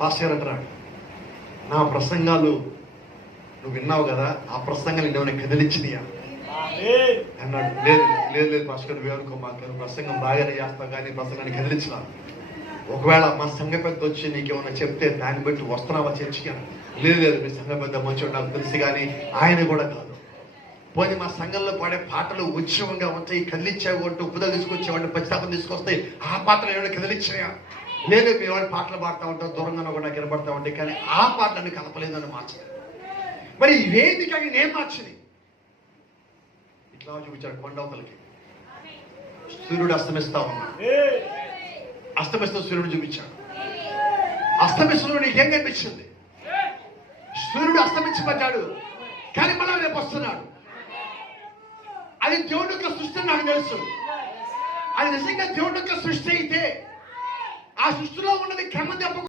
Pastor గారు అంటున్నాడు, నా ప్రసంగాలు నువ్వు విన్నావు కదా, ఆ ప్రసంగాలు ఏమైనా కదిలించినాయా అన్నాడు. లేదు లేదు లేదు పాస్టర్ గారు, వేరుకో మాకు ప్రసంగం బాగానే చేస్తావు కానీ ప్రసంగాన్ని కదిలించినా. ఒకవేళ మా సంఘ పెద్ద వచ్చి నీకేమైనా చెప్తే దాన్ని బట్టి వస్తున్నావా చర్చికి? లేదు లేదు, మీ సంఘ పెద్ద మంచివాడు నాకు తెలుసు కానీ ఆయన కూడా కాదు. పోనీ మా సంఘంలో పాడే పాటలు ఉత్సవంగా ఉంటాయి, కదిలించావు అంటూ ఉపదలు తీసుకొచ్చేవాడిని పశ్చాత్తాపం తీసుకొస్తాయి, ఆ పాటలు ఏమైనా కదిలించాయా? లేదు, మీ వాళ్ళు పాటలు పాడుతూ ఉంటావు, దూరంగా కూడా కనబడతా ఉంటాయి కానీ ఆ పాటలను కలపలేదని మార్చలేదు. మరి ఇవేది కానీ నేను మార్చింది ఇట్లా చూపించాడు. కొండవతలకి సూర్యుడు అస్తమిస్తా ఉన్నాడు, అస్తమిస్తూ సూర్యుడు చూపించాడు. అస్తమిస్తూ నీకేం కనిపించింది? సూర్యుడు అస్తమించబడ్డాడు కానీ మళ్ళా రేపు వస్తున్నాడు. అది దేవుడి యొక్క సృష్టి నాకు తెలుసు. అది నిజంగా దేవుడి యొక్క సృష్టి అయితే ఆ సృష్టిలో ఉన్నది క్రమం తప్పకుండా